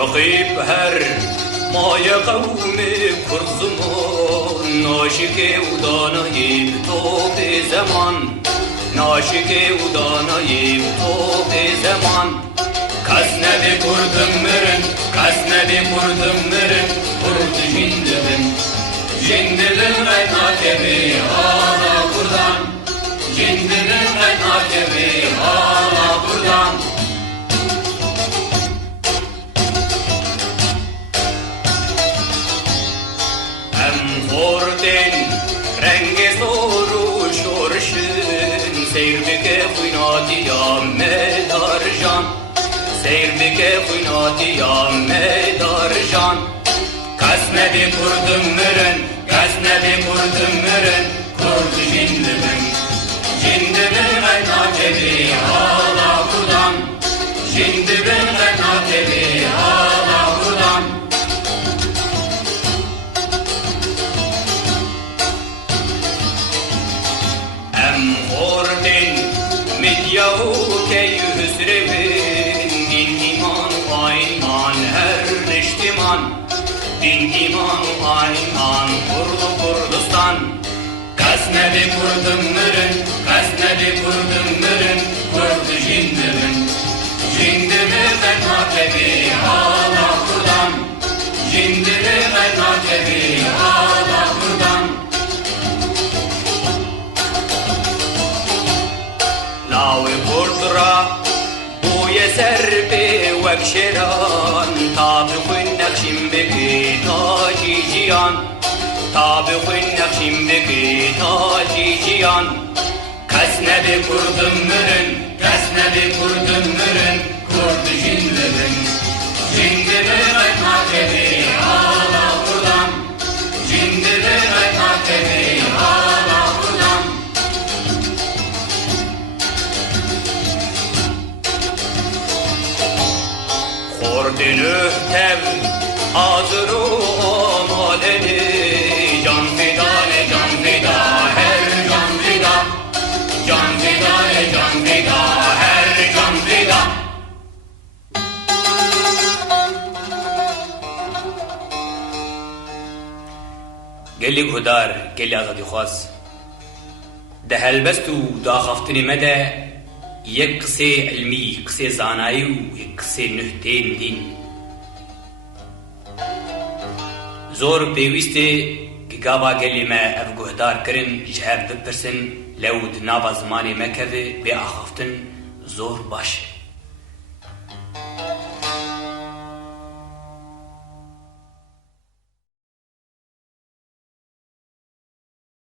رقیب هر مای قوم کرزمان ناشک و دانای تو به زمان ناشک و دانای تو به زمان کس نبی کردم مرن کس نبی کردم مرن کرد جندبن جندبن غینا کبی آلا کردن جندبن غینا کبی آلا کردن خوردن رنگ زور و شورشن سیر بکه خویناتیام مدار جان سیر بکه خویناتیام مدار جان کس نبی کردم مرن کس نبی کردم مرن کرد جندبن جندبن غینا کبی آلا کردن جندبن غینا کبی آلا کردن Medyahu key hüsrevin din iman ve iman her niştiman din iman ve iman kurdu Kurdistan kas nebi kurdum mürün kas nebi kurdum mürün kurdu jindimin jindimi fena kebi hala kurdan jindimi fena kebi hala kurdan لاوی کردرا بوی سر به وکشران تاب خوین نقشیم بگی تاجی جیان تاب خوین نقشیم بگی تاجی جیان کس نبی کردم مرن کس نبی کردم مرن کرد جندبن جندبن غینا کبی آلا کردن جندبن غینا کبی آلا کردن خوردن اهتم حاضر و آمالنی جان فدای جان فدا هر جان فدا جان فدای جان فدا هر جان فدا گلی گهدار گلی آزادی خواست ده هلبست و دا خفتنی مده یک قصه علمی قصه زانایی و یک قصه نهتین دین زور پیوسته که گاوا گلی ما افگهدار کرن جهر بپرسن لود ناوا زمانی مکوه به آخفتن زور باشه